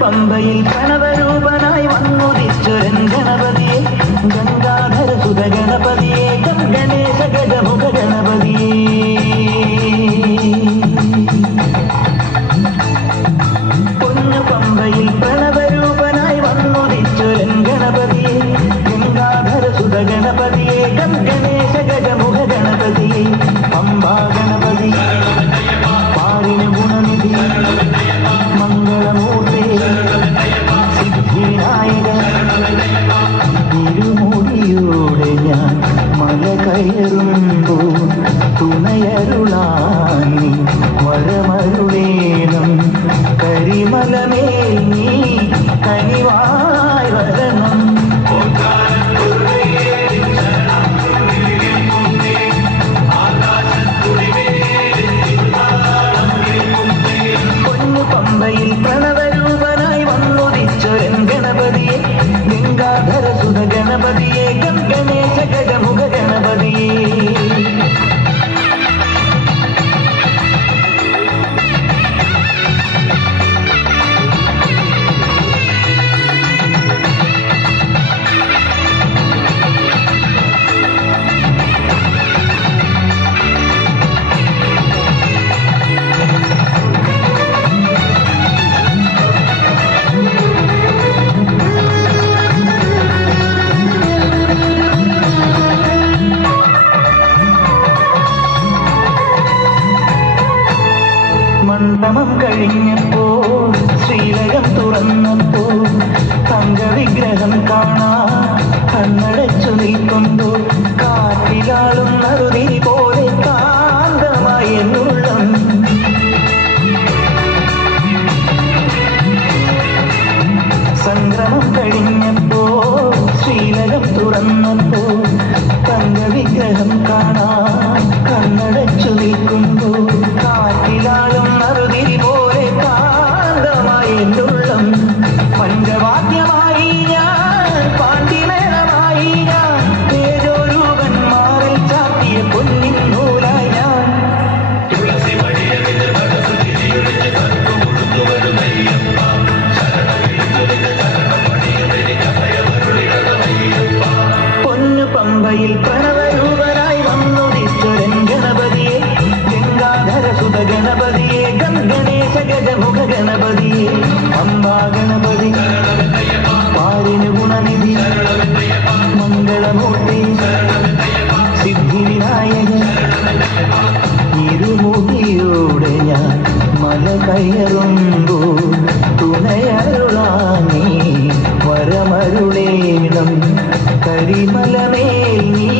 പമ്പയിൽ പ്രണവരൂപനായി വന്നുദിച്ചൊരൻ ഗണപതിയെ ഗംഗാധര സുത ഗണപതിയെ ഗണേശ ഗജമുഖ ഗണപതിയെ പൊന്നു പമ്പയിൽ പ്രണവരൂപനായി വന്നുദിച്ചൊരൻ ഗണപതിയെ ഗംഗാധര സുത ഗണപതിയെ ഗണേശ ഗജമുഖ ഗണപതിയെ പമ്പാ ഗണപതി പാരിന് ഗുണനിധി മംഗളമൂർത്തി സിദ്ധിനായക ഇരുമുടിയോടെ ഞാൻ മല കയറുമ്പോൾ തുണയരുളാനി വരമരുളേണം കരിമലമേൽ നീ കനിവായി വരണം പമ്പയിൽ പ്രണവരൂപനായി വന്നുദിച്ചൊരൻ ഗണപതിയെ ഗംഗാധര സുത ഗണപതിയെ ഗണേശ ഗജമുഖ ഗണപതിയെ മണ്ഡപം കഴിഞ്ഞപ്പോൾ ശ്രീലകം തുറന്നപ്പോൾ തങ്കവിഗ്രഹം കാണാൻ കണ്ണടച്ചു നിൽക്കുമ്പോ കാറ്റിലാളും നറുതി പോലെ കാന്തമായി എന്നുള്ളം സംക്രമം കഴിഞ്ഞപ്പോൾ ശ്രീലകം തുറന്നപ്പോൾ തങ്കവിഗ്രഹം കാണാൻ കണ്ണടച്ചു നിൽക്കുമ്പോ കാറ്റിലാളും നറുതിരി പോലെ കാന്തമായി എന്നുള്ളം പഞ്ചവാദ്യമായി ഞാൻ പാണ്ഡിമേളമായി ഞാൻ തേജോരൂപന്മാരിൽ ചാത്തിയ പൊന്നിൻ നൂലായി ഞാൻ പൊന്നു പമ്പയിൽ പ്രണവരൂപനായി വന്നുദിച്ചൊരൻ ഗണപതിയെ ഗംഗാധര സുത ഗണപതിയെ ഗണേശ ഗജമുഖ ഗണപതിയെ അമ്പാ ഗണപതി പാരിന് ഗുണനിധി മംഗളമൂർത്തി സിദ്ധിവിനായക ഇരുമുടിയോടെ ഞാൻ മല കയറുമ്പോൾ തുണയരുളാനീ വരമരുളേണം കരിമലമേൽ നീ